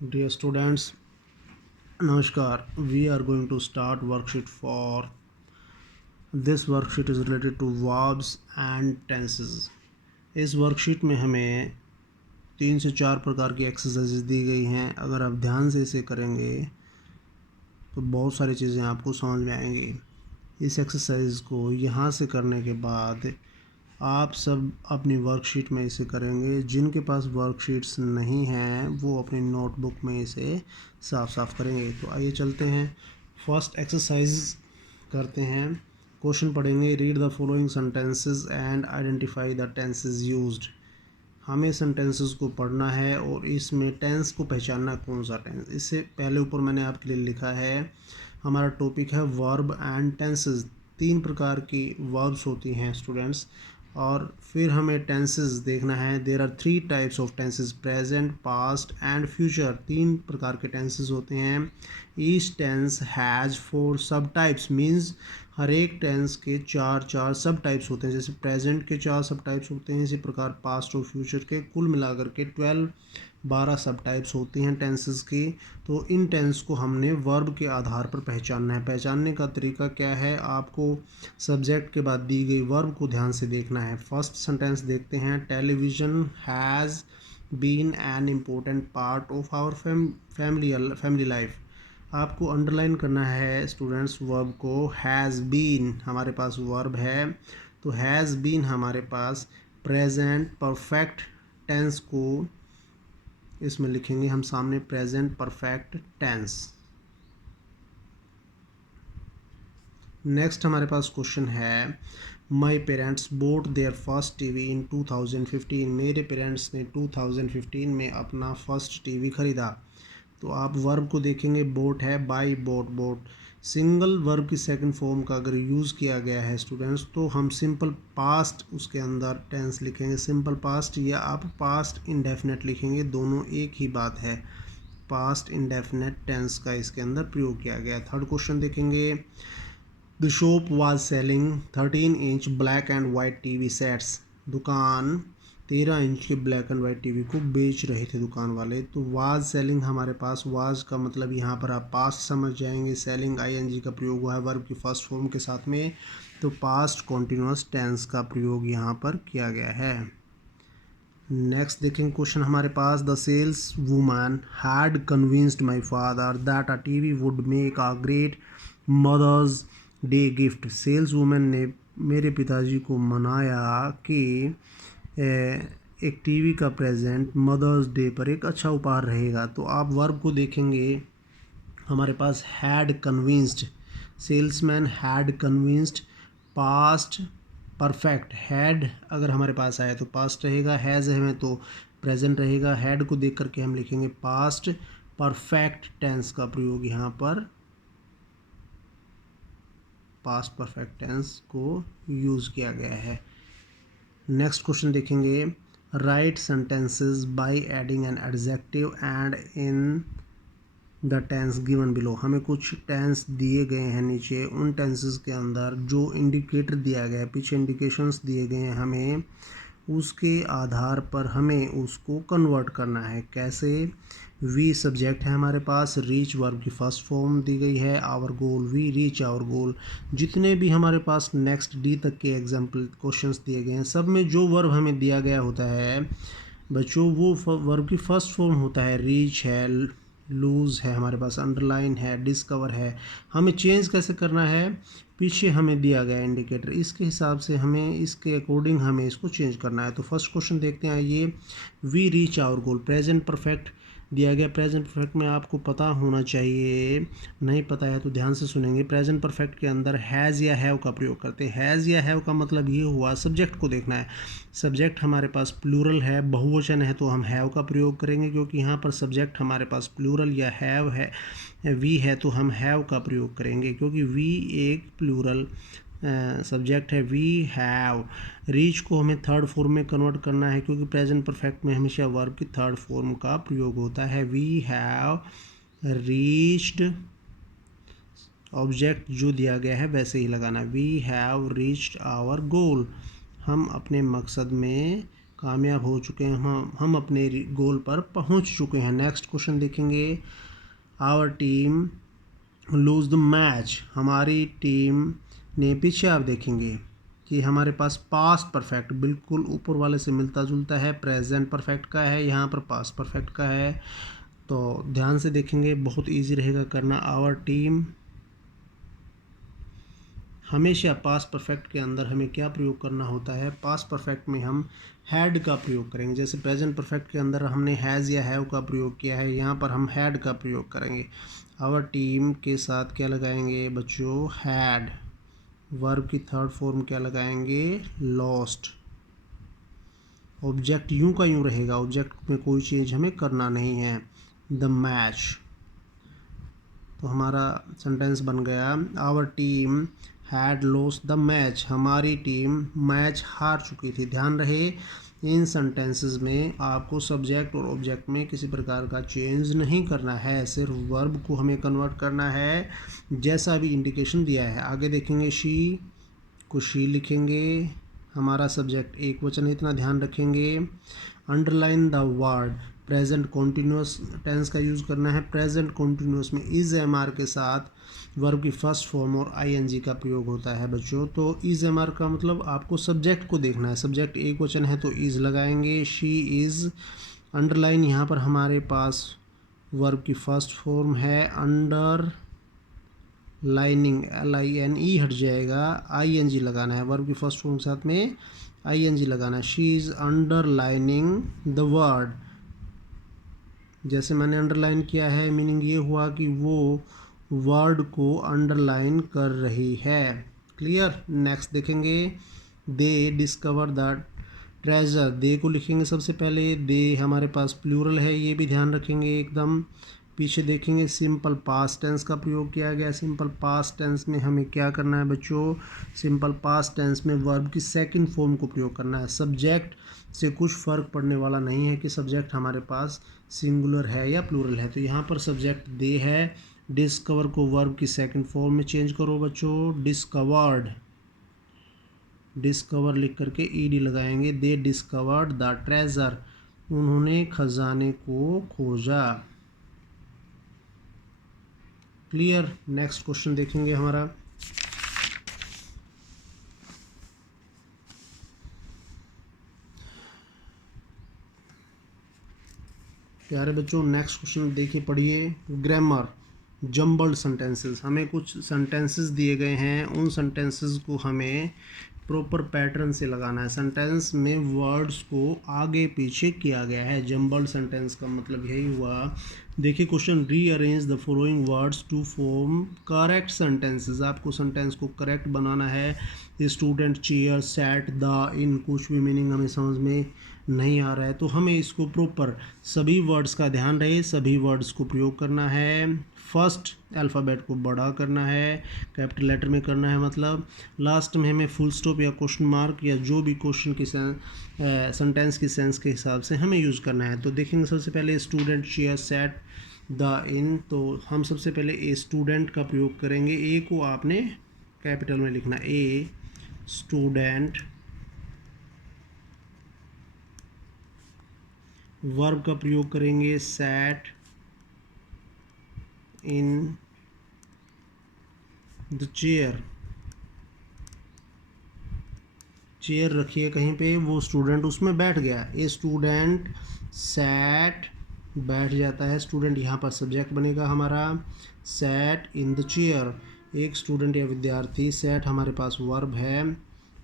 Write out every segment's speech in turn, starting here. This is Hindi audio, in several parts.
Dear students, Namaskar. We are going to start worksheet for this worksheet is related to verbs and tenses. इस वर्कशीट में हमें 3 से 4 प्रकार की एक्सरसाइजेज दी गई हैं. अगर आप ध्यान से इसे करेंगे तो बहुत सारी चीज़ें आपको समझ में आएंगी. इस एक्सरसाइज को यहाँ से करने के बाद आप सब अपनी वर्कशीट में इसे करेंगे. जिनके पास वर्कशीट्स नहीं हैं वो अपनी नोटबुक में इसे साफ करेंगे. तो आइए चलते हैं, फर्स्ट एक्सरसाइज करते हैं. क्वेश्चन पढ़ेंगे. Read the following sentences and identify the tenses used. हमें सेंटेंसेस को पढ़ना है और इसमें टेंस को पहचानना कौन सा टेंस. इससे पहले ऊपर मैंने आपके लिए लिखा है, हमारा टॉपिक है वर्ब एंड टेंसेस. 3 प्रकार की वर्ब्स होती हैं स्टूडेंट्स, और फिर हमें टेंसेस देखना है. There are 3 types of tenses, present, past and future. 3 प्रकार के टेंसेस होते हैं. ईच टेंस हैज़ 4 सब टाइप्स, मीन्स हर एक टेंस के 4 सब टाइप्स होते हैं. जैसे प्रेजेंट के 4 सब टाइप्स होते हैं, इसी प्रकार पास्ट और फ्यूचर के कुल मिलाकर के 12 सब टाइप्स होती हैं टेंसेस की. तो इन टेंस को हमने वर्ब के आधार पर पहचानना है. पहचानने का तरीका क्या है, आपको सब्जेक्ट के बाद दी गई वर्ब को ध्यान से देखना है. फर्स्ट सेंटेंस देखते हैं. Television has been an important part of our family life. आपको अंडरलाइन करना है स्टूडेंट्स वर्ब को. हैज़ बीन हमारे पास वर्ब है, तो हैज़ बीन हमारे पास प्रेजेंट परफेक्ट टेंस को इसमें लिखेंगे हम सामने, प्रेजेंट परफेक्ट टेंस. नेक्स्ट हमारे पास क्वेश्चन है, my parents bought their first TV in 2015. मेरे पेरेंट्स ने 2015 में अपना फर्स्ट टीवी ख़रीदा. तो आप वर्ब को देखेंगे, बोट है, बाई बोट. सिंगल वर्ब की सेकंड फॉर्म का अगर यूज़ किया गया है स्टूडेंट्स, तो हम सिंपल पास्ट उसके अंदर टेंस लिखेंगे, सिंपल पास्ट, या आप पास्ट इंडेफिनेट लिखेंगे. दोनों एक ही बात है. पास्ट इंडेफिनेट टेंस का इसके अंदर प्रयोग किया गया. थर्ड क्वेश्चन देखेंगे. The shop was selling 13-inch black and white TV sets. दुकान 13 इंच के ब्लैक एंड वाइट टीवी को बेच रहे थे दुकान वाले. तो वाज सेलिंग हमारे पास, वाज का मतलब यहाँ पर आप पास्ट समझ जाएंगे. सेलिंग आईएनजी का प्रयोग हुआ है वर्ब की फर्स्ट फॉर्म के साथ में, तो पास्ट कॉन्टिन्यूस टेंस का प्रयोग यहाँ पर किया गया है. नेक्स्ट देखेंगे क्वेश्चन हमारे पास. The sales woman had convinced my father that a TV would make a great mother's day gift. Sales women ने मेरे पिताजी को मनाया कि एक टीवी का प्रेजेंट मदर्स डे पर एक अच्छा उपहार रहेगा. तो आप वर्ब को देखेंगे, हमारे पास had convinced, salesman had convinced, past perfect. Had अगर हमारे पास आया तो पास्ट रहेगा, हैज़ है तो प्रेजेंट रहेगा. हैड को देख करके हम लिखेंगे पास्ट परफेक्ट टेंस का प्रयोग यहाँ पर, पास्ट परफेक्ट टेंस को यूज़ किया गया है. नेक्स्ट क्वेश्चन देखेंगे. Write sentences by adding an adjective and in the tense given below. हमें कुछ टेंस दिए गए हैं नीचे, उन टेंसेस के अंदर जो इंडिकेटर दिया गया है, पीछे इंडिकेशंस दिए गए हैं, हमें उसके आधार पर हमें उसको कन्वर्ट करना है. कैसे? वी सब्जेक्ट है हमारे पास, रीच वर्ब की फर्स्ट फॉर्म दी गई है, our goal, we reach our goal. जितने भी हमारे पास नेक्स्ट डी तक के एग्जाम्पल क्वेश्चंस दिए गए हैं, सब में जो वर्ब हमें दिया गया होता है बच्चों, वो वर्ब की फर्स्ट फॉर्म होता है. रीच है, लूज़ है, हमारे पास अंडरलाइन है, डिस्कवर है. हमें चेंज कैसे करना है, पीछे हमें दिया गया इंडिकेटर, इसके हिसाब से हमें, इसके अकॉर्डिंग हमें इसको चेंज करना है. तो फर्स्ट क्वेश्चन देखते हैं. ये we reach our goal, present perfect दिया गया. प्रेजेंट परफेक्ट में आपको पता होना चाहिए, नहीं पता है तो ध्यान से सुनेंगे. प्रेजेंट परफेक्ट के अंदर हैज़ या हैव का प्रयोग करते हैं. हैज़ या हैव का मतलब ये हुआ, सब्जेक्ट को देखना है. सब्जेक्ट हमारे पास प्लूरल है, बहुवचन है, तो हम हैव का प्रयोग करेंगे, क्योंकि यहाँ पर सब्जेक्ट हमारे पास प्लूरल या हैव है, वी है, तो हम हैव का प्रयोग करेंगे, क्योंकि वी एक प्लूरल सब्जेक्ट है. We have. रीच को हमें थर्ड फॉर्म में कन्वर्ट करना है, क्योंकि प्रेजेंट परफेक्ट में हमेशा वर्ब की थर्ड फॉर्म का प्रयोग होता है. वी हैव रीच्ड, ऑब्जेक्ट जो दिया गया है वैसे ही लगाना. We have reached our goal, हम अपने मकसद में कामयाब हो चुके हैं, हम अपने गोल पर पहुंच चुके हैं। नेक्स्ट क्वेश्चन देखेंगे, our team lose the match, हमारी टीम ने पीछे आप देखेंगे कि हमारे पास पास्ट परफेक्ट बिल्कुल ऊपर वाले से मिलता जुलता है, प्रेजेंट परफेक्ट का है, यहाँ पर पास्ट परफेक्ट का है। तो ध्यान से देखेंगे, बहुत इजी रहेगा करना। आवर टीम, हमेशा पास्ट परफेक्ट के अंदर हमें क्या प्रयोग करना होता है, पास्ट परफेक्ट में हम हैड का प्रयोग करेंगे। जैसे प्रेजेंट परफेक्ट के अंदर हमने हैज़ या हैव का प्रयोग किया है, यहाँ पर हम हैड का प्रयोग करेंगे। आवर टीम के साथ क्या लगाएंगे बच्चों, हैड। वर्ब की थर्ड फॉर्म क्या लगाएंगे, लॉस्ट। ऑब्जेक्ट यूं का यूं रहेगा, ऑब्जेक्ट में कोई चेंज हमें करना नहीं है। द मैच, तो हमारा सेंटेंस बन गया, our team had lost the match, हमारी टीम मैच हार चुकी थी। ध्यान रहे, इन सेंटेंसेस में आपको सब्जेक्ट और ऑब्जेक्ट में किसी प्रकार का चेंज नहीं करना है, सिर्फ वर्ब को हमें कन्वर्ट करना है जैसा अभी इंडिकेशन दिया है। आगे देखेंगे, शी को शी लिखेंगे, हमारा सब्जेक्ट एक वचन है, इतना ध्यान रखेंगे। Underline the word, present continuous tense का यूज़ करना है। प्रेजेंट कॉन्टिन्यूस में इज एम आर के साथ वर्ब की फर्स्ट फॉर्म और आईएनजी का प्रयोग होता है बच्चों। तो इज एम आर का मतलब आपको सब्जेक्ट को देखना है, सब्जेक्ट एक वचन है तो इज लगाएंगे, शी इज़। अंडरलाइन, यहाँ पर हमारे पास वर्ब की फर्स्ट फॉर्म है, अंडर लाइनिंग, LINE हट जाएगा, ING लगाना है, वर्ब की फर्स्ट फॉर्म के साथ में ING लगाना है। She is underlining the word, जैसे मैंने अंडरलाइन किया है, मीनिंग ये हुआ कि वो वर्ड को अंडरलाइन कर रही है। क्लियर। नेक्स्ट देखेंगे, दे डिस्कवर द ट्रेजर, दे को लिखेंगे सबसे पहले, दे हमारे पास प्लूरल है, ये भी ध्यान रखेंगे एकदम। पीछे देखेंगे, सिंपल पास्ट टेंस का प्रयोग किया गया। सिंपल पास्ट टेंस में हमें क्या करना है बच्चों, सिंपल पास्ट टेंस में वर्ब की सेकंड फॉर्म को प्रयोग करना है। सब्जेक्ट से कुछ फ़र्क पड़ने वाला नहीं है कि सब्जेक्ट हमारे पास सिंगुलर है या प्लूरल है। तो यहाँ पर सब्जेक्ट दे है, डिस्कवर को वर्ब की सेकंड फॉर्म में चेंज करो बच्चों, डिस्कवर्ड। डिस्कवर लिख करके ED लगाएंगे, दे डिस्कवर्ड द ट्रेजर, उन्होंने खजाने को खोजा। क्लियर। नेक्स्ट क्वेश्चन देखेंगे हमारा, प्यारे बच्चों नेक्स्ट क्वेश्चन देखिए, पढ़िए। ग्रामर, जम्बल्ड सेंटेंसेस, हमें कुछ सेंटेंसेस दिए गए हैं, उन सेंटेंसेस को हमें प्रॉपर पैटर्न से लगाना है। सेंटेंस में वर्ड्स को आगे पीछे किया गया है, जम्बल्ड सेंटेंस का मतलब यही हुआ। देखिए question, rearrange the following words to form correct sentences, आपको सेंटेंस को करेक्ट बनाना है। Student, chair, set, the, in कुछ भी मीनिंग हमें समझ में नहीं आ रहा है, तो हमें इसको प्रॉपर सभी वर्ड्स का ध्यान रहे, सभी वर्ड्स को प्रयोग करना है। फर्स्ट अल्फ़ाबेट को बड़ा करना है, कैपिटल लेटर में करना है, मतलब लास्ट में हमें फुल स्टॉप या क्वेश्चन मार्क या जो भी क्वेश्चन की सेंटेंस की सेंस के हिसाब से हमें यूज़ करना है। तो देखेंगे सबसे पहले स्टूडेंट, चेयर, सेट, द, इन। तो हम सबसे पहले ए स्टूडेंट का प्रयोग करेंगे, ए को आपने कैपिटल में लिखना, ए स्टूडेंट। वर्ब का प्रयोग करेंगे, sat in the chair, chair रखिए कहीं पे, वो स्टूडेंट उसमें बैठ गया। ए स्टूडेंट सैट, बैठ जाता है स्टूडेंट, यहाँ पर सब्जेक्ट बनेगा हमारा, सैट इन द चेयर। एक स्टूडेंट या विद्यार्थी, सैट हमारे पास वर्ब है,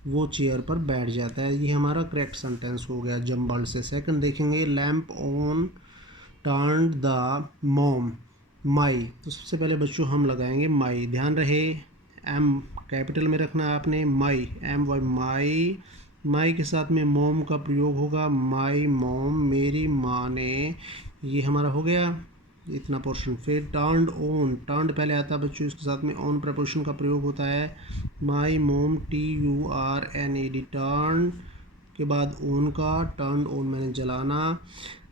वो चेयर पर बैठ जाता है। ये हमारा करेक्ट सेंटेंस हो गया जम्बल्ड से। सेकंड देखेंगे, lamp on turned the mom, my. तो सबसे पहले बच्चों हम लगाएंगे माई, ध्यान रहे एम कैपिटल में रखना है आपने, माई, MY, माई। माई के साथ में मॉम का प्रयोग होगा, माई मॉम, मेरी माँ ने। ये हमारा हो गया इतना पोर्शन। फिर टर्न्ड ऑन, टर्न्ड पहले आता है बच्चों, इसके साथ में ऑन प्रपोजिशन का प्रयोग होता है, माई मॉम, TURNED, टर्न के बाद ऑन का, टर्न ऑन मैंने जलाना।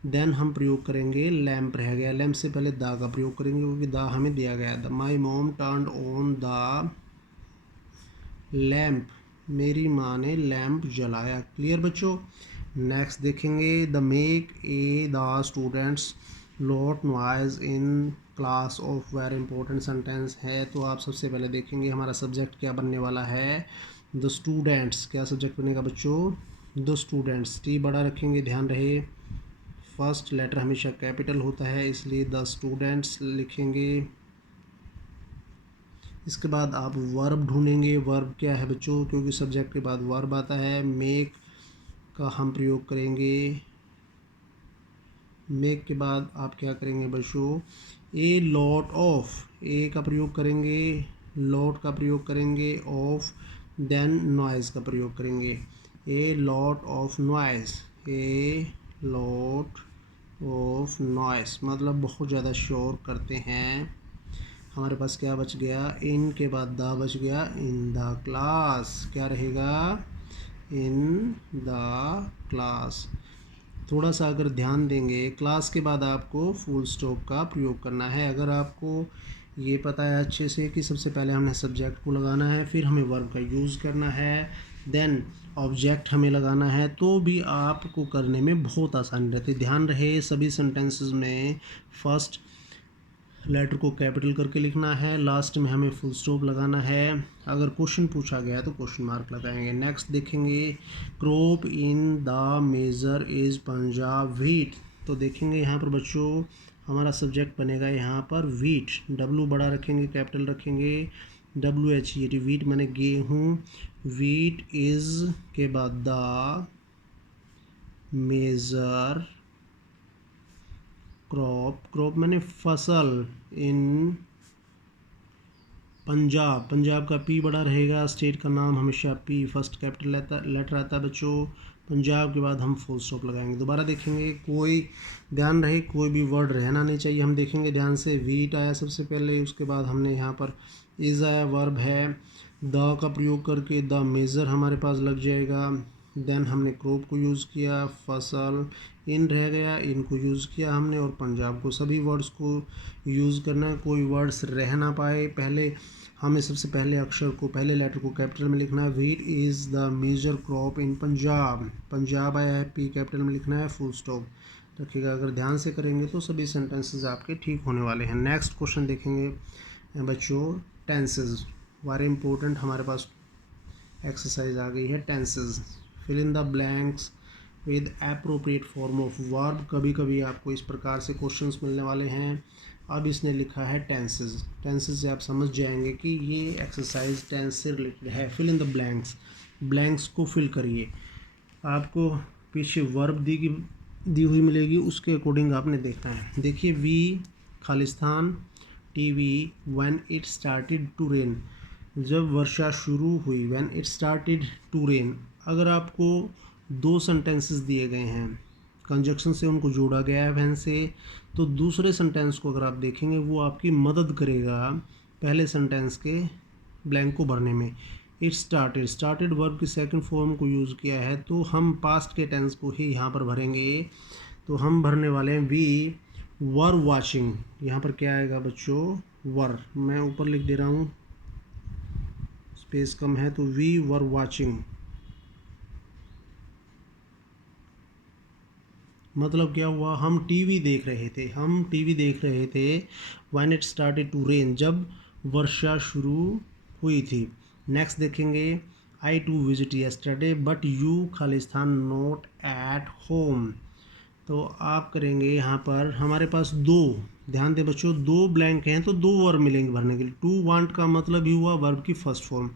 देन हम प्रयोग करेंगे, लैम्प रह गया, लैम्प से पहले दा का प्रयोग करेंगे क्योंकि दा हमें दिया गया है। My mom turned on the lamp, मेरी माँ ने लैम्प जलाया। क्लियर बच्चों। नेक्स्ट देखेंगे the make a the students lot noise in class of very important sentence है। तो आप सबसे पहले देखेंगे हमारा सब्जेक्ट क्या बनने वाला है, द स्टूडेंट्स। क्या सब्जेक्ट बनेगा बच्चों, द स्टूडेंट्स। टी बड़ा रखेंगे, ध्यान रहे फर्स्ट लेटर हमेशा कैपिटल होता है, इसलिए द स्टूडेंट्स लिखेंगे। इसके बाद आप वर्ब ढूंढेंगे, वर्ब क्या है बच्चों, क्योंकि सब्जेक्ट के बाद वर्ब आता है। मेक का हम प्रयोग करेंगे, मेक के बाद आप क्या करेंगे बच्चों, ए लॉट ऑफ, ए का प्रयोग करेंगे, लॉट का प्रयोग करेंगे, ऑफ देन नॉइज़ का प्रयोग करेंगे। ए lot of noise, A lot of noise मतलब बहुत ज़्यादा शोर करते हैं। हमारे पास क्या बच गया, इन के बाद द बच गया, इन द क्लास। क्या रहेगा, इन द क्लास। थोड़ा सा अगर ध्यान देंगे, क्लास के बाद आपको फुल स्टॉप का प्रयोग करना है। अगर आपको ये पता है अच्छे से कि सबसे पहले हमने सब्जेक्ट को लगाना है, फिर हमें वर्ब का यूज़ करना है, देन ऑब्जेक्ट हमें लगाना है, तो भी आपको करने में बहुत आसानी रहती है। ध्यान रहे सभी सेंटेंसेस में फर्स्ट लेटर को कैपिटल करके लिखना है, लास्ट में हमें फुल स्टॉप लगाना है। अगर क्वेश्चन पूछा गया तो क्वेश्चन मार्क लगाएंगे। नेक्स्ट देखेंगे crop in the major is Punjab wheat. तो देखेंगे यहाँ पर बच्चों हमारा सब्जेक्ट बनेगा यहाँ पर व्हीट। डब्लू बड़ा रखेंगे, कैपिटल रखेंगे, WHEAT व्हीट मैंने गेहूँ। व्हीट इज़ के बाद द मेजर क्रॉप, क्रॉप मैंने फसल, इन पंजाब, पंजाब का पी बड़ा रहेगा, स्टेट का नाम हमेशा पी फर्स्ट कैपिटल लेटर आता है बच्चों। पंजाब के बाद हम फुल स्टॉप लगाएंगे। दोबारा देखेंगे, कोई ध्यान रहे कोई भी वर्ड रहना नहीं चाहिए। हम देखेंगे ध्यान से, व्हीट आया सबसे पहले, उसके बाद हमने यहाँ पर इज़ आया, वर्ब है, द का प्रयोग करके द मेज़र हमारे पास लग जाएगा। देन हमने क्रॉप को यूज़ किया, फसल, इन रह गया, इनको यूज़ किया हमने, और पंजाब को। सभी वर्ड्स को यूज़ करना है, कोई वर्ड्स रह ना पाए। पहले हमें सबसे पहले अक्षर को, पहले लेटर को कैपिटल में लिखना है। Wheat is the major crop in Punjab, Punjab आया है, पी कैपिटल में लिखना है, फुल स्टॉप रखिएगा। अगर ध्यान से करेंगे तो सभी सेंटेंसेस आपके ठीक होने वाले हैं। नेक्स्ट क्वेश्चन देखेंगे बच्चों, टेंसेस, वेरी इंपॉर्टेंट। हमारे पास एक्सरसाइज आ गई है tenses. Fill in the blanks with appropriate form of verb. कभी कभी आपको इस प्रकार से क्वेश्चंस मिलने वाले हैं। अब इसने लिखा है टेंसेस, टेंसेस से आप समझ जाएंगे कि ये एक्सरसाइज टेंस से रिलेटेड है। Fill in the blanks, blanks को फिल करिए। आपको पीछे वर्ब दी हुई मिलेगी, उसके अकॉर्डिंग आपने देखना है। देखिए, वी खालिस्तान, TV, when it started to rain, जब वर्षा शुरू हुई, when it started to rain. अगर आपको दो सेंटेंसेस दिए गए हैं, कंजक्शन से उनको जोड़ा गया है व्हेन से, तो दूसरे सेंटेंस को अगर आप देखेंगे वो आपकी मदद करेगा पहले सेंटेंस के ब्लैंक को भरने में। इट स्टार्टेड, स्टार्टेड वर्ब की सेकंड फॉर्म को यूज़ किया है, तो हम पास्ट के टेंस को ही यहाँ पर भरेंगे। तो हम भरने वाले हैं वी वर वॉचिंग। यहाँ पर क्या आएगा बच्चों, वर, मैं ऊपर लिख दे रहा हूँ, स्पेस कम है, तो वी वर वॉचिंग मतलब क्या हुआ, हम टीवी देख रहे थे, हम टीवी देख रहे थे। When it started to rain, जब वर्षा शुरू हुई थी। नेक्स्ट देखेंगे, I to visit yesterday but you खालिस्तान नॉट एट होम। तो आप करेंगे यहाँ पर, हमारे पास दो, ध्यान दें बच्चों, दो ब्लैंक हैं तो दो वर्ब मिलेंगे भरने के लिए। टू वांट का मतलब ही हुआ वर्ब की फर्स्ट फॉर्म।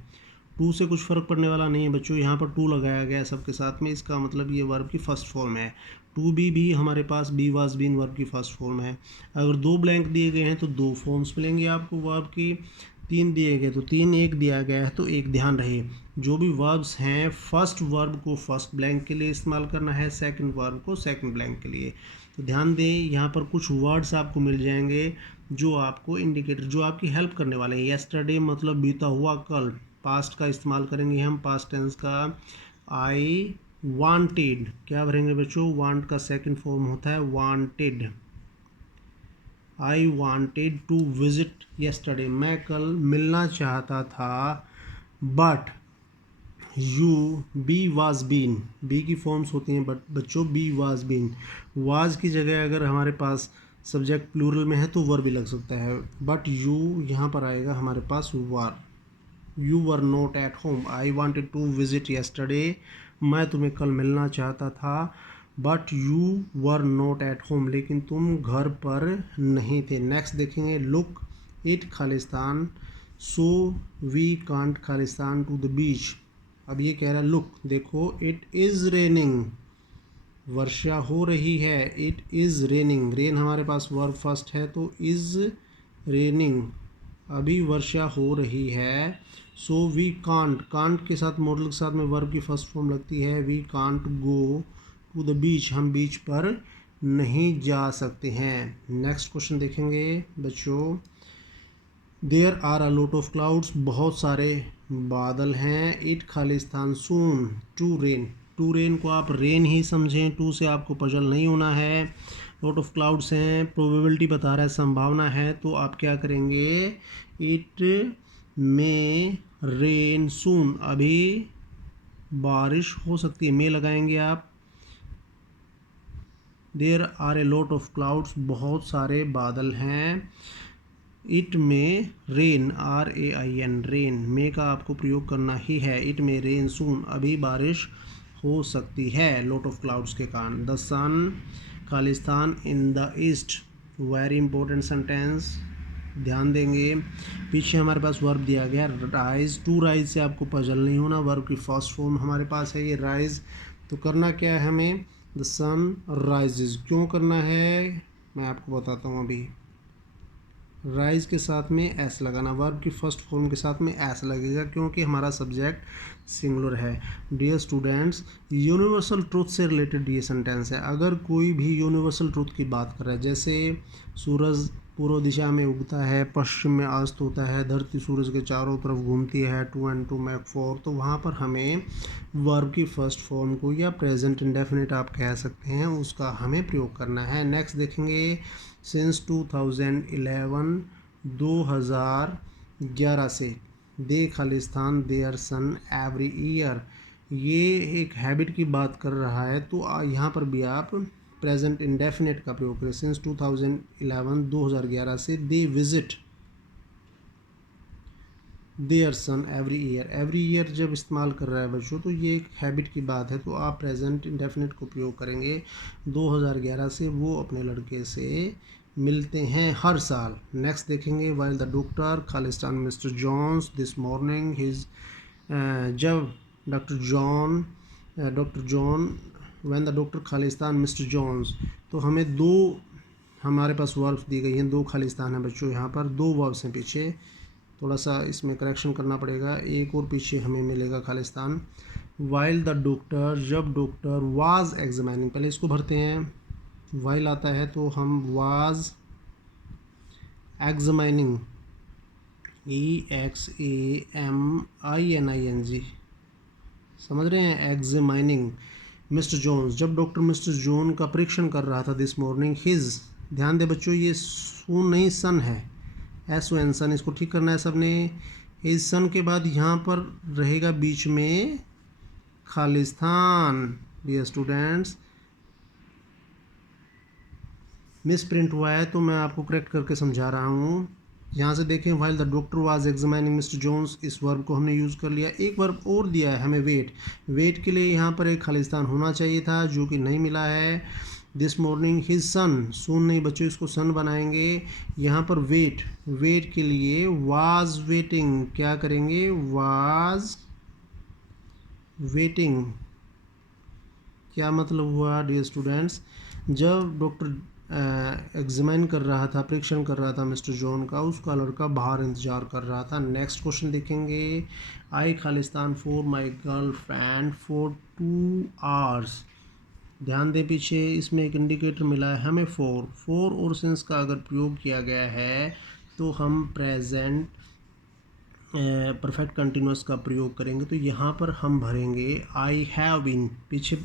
टू से कुछ फ़र्क पड़ने वाला नहीं है बच्चों, यहाँ पर टू लगाया गया है सबके साथ में, इसका मतलब ये वर्ब की फर्स्ट फॉर्म है। टू बी भी हमारे पास बी वाज बीन वर्ब की फर्स्ट फॉर्म है। अगर दो ब्लैंक दिए गए हैं तो दो फॉर्म्स मिलेंगे आपको वर्ब की। तीन दिए गए तो तीन, एक दिया गया है तो एक। ध्यान रहे, जो भी वर्ब्स हैं फर्स्ट वर्ब को फर्स्ट ब्लैंक के लिए इस्तेमाल करना है, सेकंड वर्ब को सेकंड ब्लैंक के लिए। तो ध्यान दें, यहाँ पर कुछ वर्ड्स आपको मिल जाएंगे जो आपको इंडिकेटर, जो आपकी हेल्प करने वाले हैं। यस्टरडे मतलब बीता हुआ कल, पास्ट का इस्तेमाल करेंगे हम, पास्ट टेंस का। आई वांटेड, क्या भरेंगे बच्चों, वांट का सेकंड फॉर्म होता है wanted. I wanted to visit yesterday, मैं कल मिलना चाहता था, but you, B was been, B की फॉर्म्स होती हैं बट बच्चों बी वाज बीन, वाज की जगह अगर हमारे पास सब्जेक्ट प्लूरल में है तो वर भी लग सकता है, बट यू यहाँ पर आएगा हमारे पास were. You were not at home, I wanted to visit yesterday, मैं तुम्हें कल मिलना चाहता था, but you were not at home, लेकिन तुम घर पर नहीं थे। नेक्स्ट देखेंगे, लुक इट खालिस्तान, सो वी कांट खालिस्तान टू द बीच। अब ये कह रहा है लुक देखो, इट इज़ रेनिंग, वर्षा हो रही है, इट इज़ रेनिंग, रेन हमारे पास वर्ब फर्स्ट है तो इज़ रेनिंग, अभी वर्षा हो रही है। सो वी कांट, कांट के साथ मॉडल के साथ में वर्ब की फर्स्ट फॉर्म लगती है, we can't go to the beach, हम बीच पर नहीं जा सकते हैं। नेक्स्ट क्वेश्चन देखेंगे बच्चों, there are a lot of clouds, बहुत सारे बादल हैं, इट खालिस्तान soon to rain, to rain को आप रेन ही समझें, टू से आपको पजल नहीं होना है। लॉट ऑफ क्लाउड्स हैं, प्रोबेबिलिटी बता रहा है, संभावना है, तो आप क्या करेंगे, इट में रेन सून, अभी बारिश हो सकती है, में लगाएंगे आप। There are a lot of clouds, बहुत सारे बादल हैं, इट में रेन, RAIN रेन, में का आपको प्रयोग करना ही है, इट में रेन सून, अभी बारिश हो सकती है लॉट ऑफ क्लाउड्स के कारण। द सन खालिस्तान in the east, very important sentence, ध्यान देंगे। पीछे हमारे पास वर्ब दिया गया राइज, टू राइज से आपको पजल नहीं होना, वर्ब की फर्स्ट फॉर्म हमारे पास है ये राइज, तो करना क्या है हमें, द सन राइजेज, क्यों करना है मैं आपको बताता हूँ अभी। राइज के साथ में एस लगाना, वर्ब की फर्स्ट फॉर्म के साथ में एस लगेगा क्योंकि हमारा सब्जेक्ट सिंगुलर है। डियर स्टूडेंट्स, यूनिवर्सल ट्रूथ से रिलेटेड ये सेंटेंस है, अगर कोई भी यूनिवर्सल ट्रूथ की बात कर रहा है, जैसे सूरज पूर्व दिशा में उगता है, पश्चिम में अस्त होता है, धरती सूरज के चारों तरफ घूमती है, 2 and 2 make 4, तो वहाँ पर हमें वर्ब की फर्स्ट फॉर्म को या प्रेजेंट इंडेफिनिट आप कह सकते हैं, उसका हमें प्रयोग करना है। नेक्स्ट देखेंगे, सिंस 2011 से दे खालिस्तान देयर सन एवरी ईयर, ये एक हैबिट की बात कर रहा है, तो यहाँ पर भी आप प्रेजेंट इंडेफिनिट का प्रयोग करें। सिंस 2011 से they visit their sun every year, every year जब इस्तेमाल कर रहा है बच्चों तो ये एक हैबिट की बात है, तो आप प्रेजेंट इंडेफिनिट को प्रयोग करेंगे। 2011 से वो अपने लड़के से मिलते हैं हर साल। नेक्स्ट देखेंगे, वाइल द डॉक्टर खालिस्तान mister Johns this morning his, जब doctor John when the doctor खालिस्तान मिस्टर जॉन्स, तो हमें दो हमारे पास वर्ब्स दी गई हैं, दो खालिस्तान है बच्चों, यहाँ पर दो वर्ब्स हैं पीछे, थोड़ा सा इसमें करेक्शन करना पड़ेगा, एक और पीछे हमें मिलेगा खालिस्तान। वाइल द डॉक्टर, जब डॉक्टर वाज एग्जामिनिंग, पहले इसको भरते हैं, वाइल आता है तो हम वाज एग्जामिनिंग, EXAMINING, समझ रहे हैं, एग्जामिनिंग मिस्टर जोन्स, जब डॉक्टर मिस्टर जोन का परीक्षण कर रहा था दिस मॉर्निंग हिज, ध्यान दे बच्चों ये सून नहीं सन है, SON सन, इसको ठीक करना है सबने। हिज सन के बाद यहाँ पर रहेगा बीच में खालिस्तान। डियर स्टूडेंट्स, मिस प्रिंट हुआ है तो मैं आपको करेक्ट करके समझा रहा हूँ। यहाँ से देखें, while the doctor was examining Mister Jones, इस वर्ब को हमने यूज़ कर लिया। एक वर्ब और दिया है हमें वेट, वेट के लिए यहाँ पर एक खालिस्तान होना चाहिए था जो कि नहीं मिला है। दिस मॉर्निंग हिज सन, सुन नहीं बच्चों, इसको सन बनाएंगे। यहाँ पर वेट, वेट के लिए वाज वेटिंग, क्या करेंगे, वाज वेटिंग, क्या मतलब हुआ डियर स्टूडेंट्स, जब डॉक्टर एग्जामिन कर रहा था, परीक्षण कर रहा था मिस्टर जॉन का, उसका लड़का बाहर इंतज़ार कर रहा था। नेक्स्ट क्वेश्चन देखेंगे, आई खालिस्तान for my girl friend for 2 hours, ध्यान दें पीछे इसमें एक इंडिकेटर मिला है हमें, फोर और सिंस का अगर प्रयोग किया गया है तो हम प्रेजेंट परफेक्ट कंटिन्यूस का प्रयोग करेंगे, तो यहाँ पर हम भरेंगे आई हैव बीन, पीछे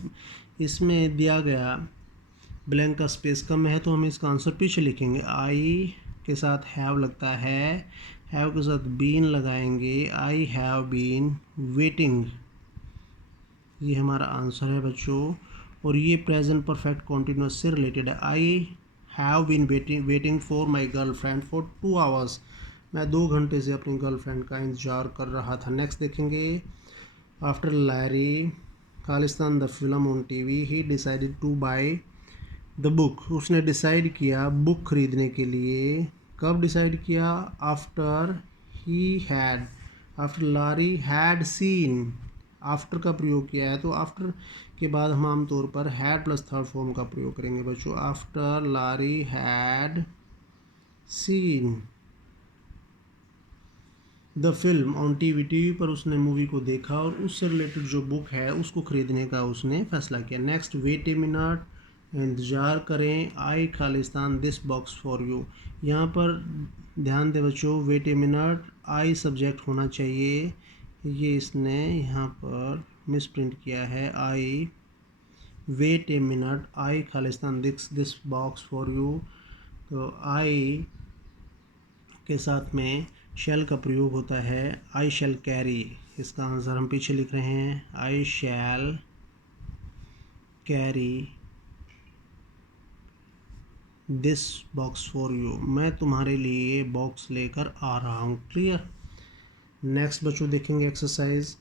इसमें दिया गया ब्लैंक का स्पेस कम है तो हम इसका आंसर पीछे लिखेंगे। आई के साथ हैव लगता है, हैव के साथ बीन लगाएंगे, आई हैव बीन वेटिंग ये हमारा आंसर है बच्चों। और ये प्रेजेंट परफेक्ट कॉन्टिन्यूस से रिलेटेड है। I have been waiting for my girlfriend for 2 hours. मैं 2 घंटे से अपनी गर्लफ्रेंड का इंतज़ार कर रहा था। नेक्स्ट देखेंगे, आफ्टर लैरी खालिस्तान the film on TV he decided to buy the book. उसने डिसाइड किया बुक खरीदने के लिए। कब डिसाइड किया? After he had, after Larry had seen. After का प्रयोग किया है, तो आफ्टर के बाद हम आमतौर पर हैड प्लस थर्ड फॉर्म का प्रयोग करेंगे बच्चों। After Larry had seen the film on TV पर उसने मूवी को देखा और उससे रिलेटेड जो बुक है उसको खरीदने का उसने फैसला किया। नेक्स्ट, वेट ए मिनट, इंतज़ार करें, आई खालिस्तान दिस बॉक्स फॉर यू। यहाँ पर ध्यान दें बच्चों, wait a minute, I subject होना चाहिए, ये इसने यहाँ पर मिस प्रिंट किया है। I wait a minute, I खालिस्तान दिस बॉक्स फॉर यू। तो आई के साथ में शैल का प्रयोग होता है, आई शैल कैरी। इसका आंसर हम पीछे लिख रहे हैं, I shall carry this box for you. मैं तुम्हारे लिए बॉक्स लेकर आ रहा हूँ। क्लियर। नेक्स्ट बच्चों देखेंगे exercise,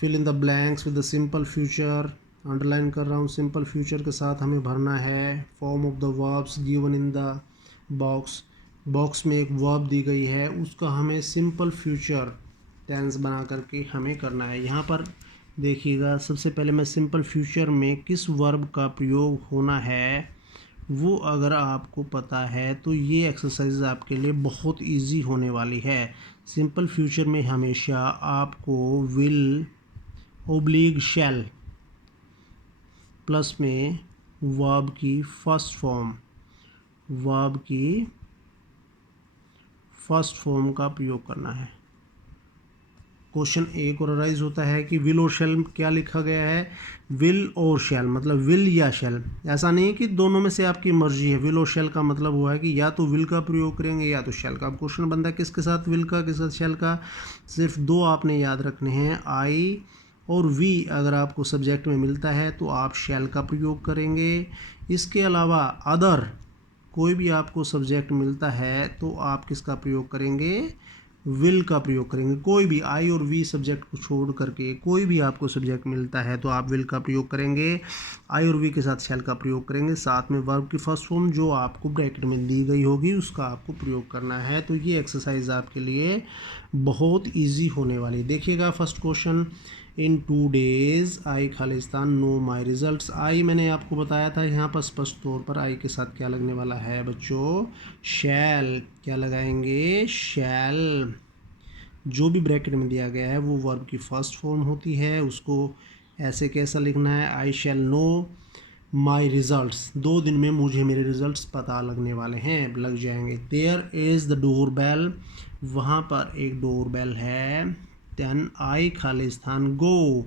fill in the blanks with the simple future. Underline कर रहा हूँ, सिंपल फ्यूचर के साथ हमें भरना है form of the verbs given in the box. Box में एक वर्ब दी गई है, उसका हमें सिंपल फ्यूचर टेंस बना करके हमें करना है। यहाँ पर देखिएगा, सबसे पहले मैं सिंपल फ्यूचर में किस वर्ब का प्रयोग होना है वो अगर आपको पता है तो ये एक्सरसाइज आपके लिए बहुत इजी होने वाली है। सिंपल फ्यूचर में हमेशा आपको विल ओब्लिग शैल प्लस में वर्ब की फर्स्ट फॉर्म का प्रयोग करना है। क्वेश्चन एक और अराइज होता है कि विल और शैल क्या लिखा गया है, विल और शैल मतलब विल या शैल। ऐसा नहीं है कि दोनों में से आपकी मर्जी है। विल और शैल का मतलब हुआ है कि या तो विल का प्रयोग करेंगे या तो शैल का। अब क्वेश्चन बनता है किसके साथ विल का, किसके साथ शैल का। सिर्फ 2 आपने याद रखने हैं, आई और वी अगर आपको सब्जेक्ट में मिलता है तो आप शैल का प्रयोग करेंगे। इसके अलावा अदर कोई भी आपको सब्जेक्ट मिलता है तो आप किसका प्रयोग करेंगे, विल का प्रयोग करेंगे। कोई भी आई और वी सब्जेक्ट को छोड़ करके कोई भी आपको सब्जेक्ट मिलता है तो आप विल का प्रयोग करेंगे, आई और वी के साथ शैल का प्रयोग करेंगे। साथ में वर्ब की फर्स्ट फॉर्म जो आपको ब्रैकेट में दी गई होगी उसका आपको प्रयोग करना है। तो ये एक्सरसाइज आपके लिए बहुत ईजी होने वाली। देखिएगा first question, in 2 days I खालिस्तान नो माई रिजल्ट्स। आई मैंने आपको बताया था यहाँ पर स्पष्ट तौर पर आई के साथ क्या लगने वाला है बच्चों, शैल। क्या लगाएंगे, शैल। जो भी ब्रैकेट में दिया गया है वो वर्ब की फर्स्ट फॉर्म होती है, उसको ऐसे कैसा लिखना है, आई शैल नो माई रिजल्ट्स। 2 दिन में मुझे मेरे रिजल्ट्स पता लगने वाले हैं, लग जाएंगे। There is the doorbell, वहाँ पर एक डोर बेल है। देन आई खालिस्तान गो,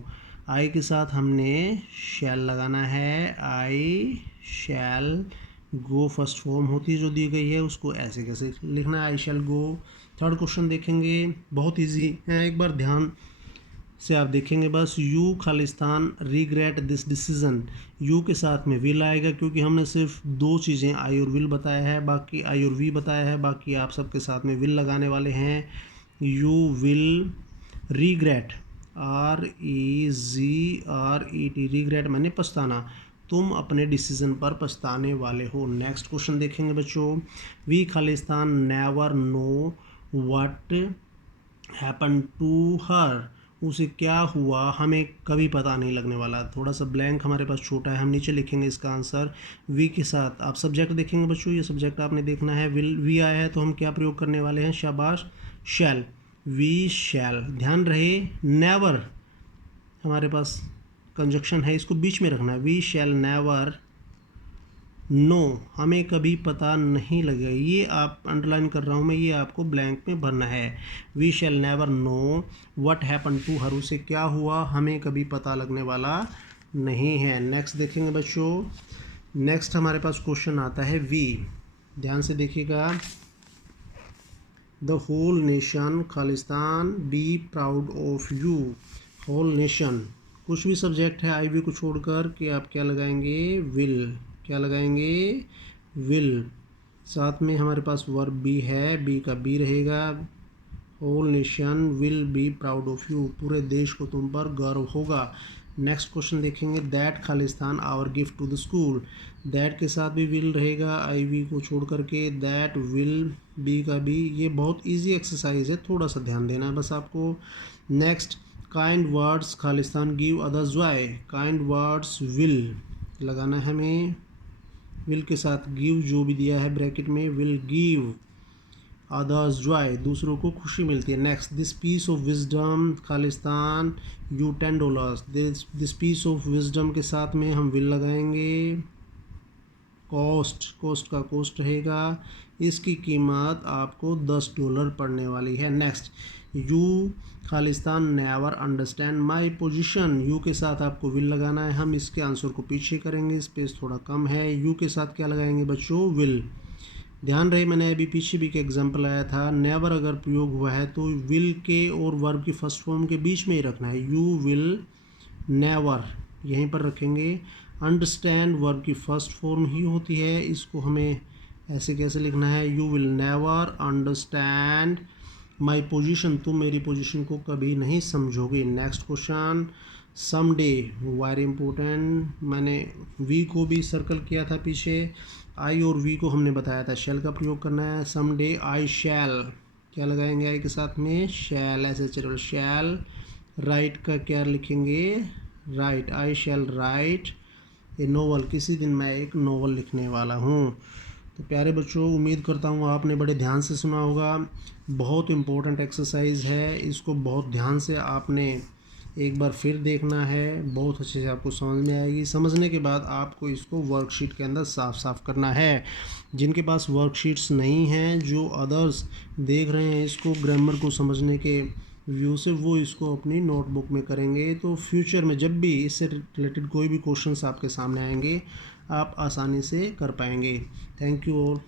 आई के साथ हमने शैल लगाना है, आई शैल गो फर्स्ट फॉर्म होती है जो दी गई है, उसको ऐसे कैसे लिखना है, आई शैल गो। थर्ड क्वेश्चन देखेंगे, बहुत इजी है, एक बार ध्यान से आप देखेंगे बस। You Khalistan regret this decision, you के साथ में विल आएगा क्योंकि हमने सिर्फ 2 चीज़ें आई और विल बताया है, बाकी आई और वी बताया है, बाकी आप सबके साथ में विल लगाने वाले हैं। You will regret, REGRET, regret मैंने पछताना, तुम अपने डिसीजन पर पछताने वाले हो। नेक्स्ट क्वेश्चन देखेंगे बच्चों, वी खालिस्तान never know what happen to her, उसे क्या हुआ हमें कभी पता नहीं लगने वाला। थोड़ा सा ब्लैंक हमारे पास छोटा है, हम नीचे लिखेंगे इसका आंसर। वी के साथ आप सब्जेक्ट देखेंगे बच्चों, ये सब्जेक्ट आपने देखना है। विल वी आया है तो हम क्या प्रयोग करने वाले हैं, शाबाश, शैल, वी शैल। ध्यान रहे नेवर हमारे पास कंजक्शन है, इसको बीच में रखना है, वी शैल नेवर नो, हमें कभी पता नहीं लगेगा। ये आप अंडरलाइन कर रहा हूँ मैं, ये आपको ब्लैंक में भरना है। We shall never know what happen to her, उसे क्या हुआ हमें कभी पता लगने वाला नहीं है। नेक्स्ट देखेंगे बच्चों, नेक्स्ट हमारे पास क्वेश्चन आता है वी, ध्यान से देखिएगा। द होल नेशन खालिस्तान be proud of you, whole nation कुछ भी सब्जेक्ट है आई वी को छोड़कर कि आप क्या लगाएंगे, विल। क्या लगाएंगे, विल। साथ में हमारे पास वर्ब बी है, बी का बी रहेगा। Whole nation will be proud of you, पूरे देश को तुम पर गर्व होगा। नेक्स्ट क्वेश्चन देखेंगे, दैट खालिस्तान our gift to the school. That के साथ भी विल रहेगा आई वी को छोड़ करके, दैट विल, बी का बी। ये बहुत इजी एक्सरसाइज है, थोड़ा सा ध्यान देना है बस आपको। Next, kind words Khalistan give others Joy. Kind words will लगाना है हमें, विल के साथ गिव जो भी दिया है ब्रैकेट में, विल गिव अदर्स जॉय, दूसरों को खुशी मिलती है। Next, this piece of wisdom खालिस्तान you $10। This piece of wisdom के साथ में हम विल लगाएंगे। कॉस्ट, कॉस्ट का कॉस्ट रहेगा, इसकी कीमत आपको $10 पड़ने वाली है। Next, you Khalistan never understand my position. You के साथ आपको विल लगाना है, हम इसके आंसर को पीछे करेंगे, स्पेस थोड़ा कम है। यू के साथ क्या लगाएंगे बच्चों, विल। ध्यान रहे मैंने अभी पीछे भी एक एग्जांपल आया था, नेवर अगर प्रयोग हुआ है तो विल के और वर्ब की फर्स्ट फॉर्म के बीच में ही रखना है, यू विल नेवर यहीं पर रखेंगे। अंडरस्टैंड वर्ब की फर्स्ट फॉर्म ही होती है, इसको हमें ऐसे कैसे लिखना है, you will never understand my position, तुम मेरी पोजिशन को कभी नहीं समझोगे। Next question, someday, very important. मैंने वी को भी सर्कल किया था पीछे, आई और वी को हमने बताया था शैल का प्रयोग करना है। समडे आई शैल, क्या लगाएंगे आई के साथ में, शैल, ऐसे चलो शैल। राइट का क्या लिखेंगे, write, I shall write a novel, किसी दिन मैं एक नोवेल लिखने वाला हूँ। तो प्यारे बच्चों, उम्मीद करता हूँ आपने बड़े ध्यान से सुना होगा। बहुत इम्पोर्टेंट एक्सरसाइज है, इसको बहुत ध्यान से आपने एक बार फिर देखना है, बहुत अच्छे से आपको समझ में आएगी। समझने के बाद आपको इसको वर्कशीट के अंदर साफ साफ करना है। जिनके पास वर्कशीट्स नहीं हैं, जो अदर्स देख रहे हैं इसको ग्रामर को समझने के व्यू से, वो इसको अपनी नोटबुक में करेंगे, तो फ्यूचर में जब भी इससे रिलेटेड कोई भी क्वेश्चंस आपके सामने आएंगे आप आसानी से कर पाएंगे। Thank you all.